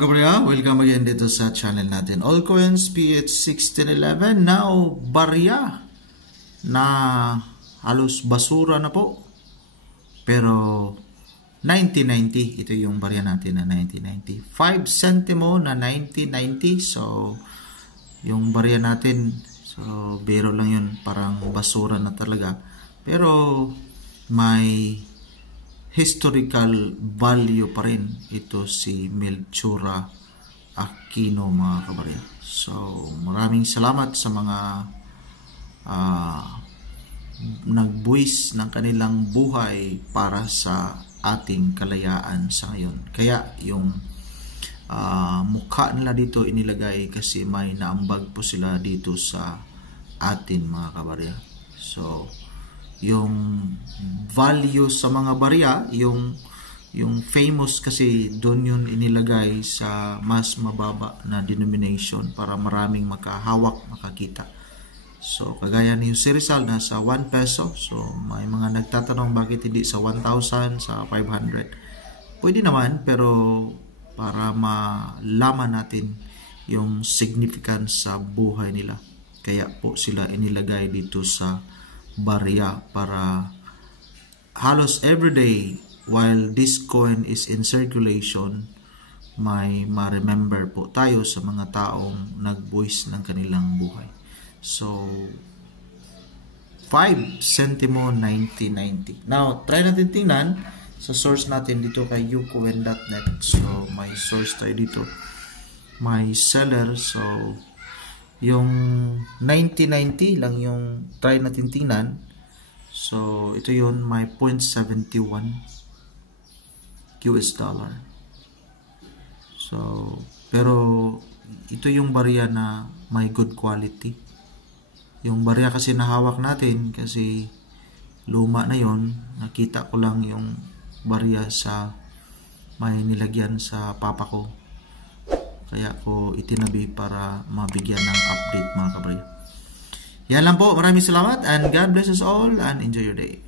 Kabarya, welcome again dito sa channel natin. All Coins PH1611. Now, barya na halos basura na po. Pero 1990, ito yung barya natin na 1990. 5 centimo na 1990. So, yung barya natin, so biro lang yun, parang basura na talaga. Pero may historical value pa rin ito si Melchora Aquino, mga kabarya. So maraming salamat sa mga nagbuwis ng kanilang buhay para sa ating kalayaan sa ngayon. Kaya yung mukha nila dito inilagay kasi may naambag po sila dito sa atin, mga kabarya. So yung value sa mga barya, yung famous kasi doon yun inilagay sa mas mababa na denomination para maraming makahawak, makakita. So kagaya ni Jose Rizal nasa 1 peso. So may mga nagtatanong bakit hindi sa 1,000, sa 500. Pwede naman, pero para malaman natin yung significance sa buhay nila, kaya po sila inilagay dito sa barya para halos everyday while this coin is in circulation, may ma-remember po tayo sa mga taong nagbuwis ng kanilang buhay. So 5 centimo 1990. Now try natin tingnan sa source natin dito kay ucoin.net. So may source tayo dito, may seller. So yung 1990 lang yung try natin tingnan. So ito yun, may 0.71 US dollar. So pero ito yung barya na may good quality. Yung barya kasi nahawak natin kasi luma na yon, nakita ko lang yung barya sa may nilagyan sa papa ko, kaya ko itinabi para mabigyan ng update, mga kabarya. Yan lang po. Maraming salamat and God bless us all and enjoy your day.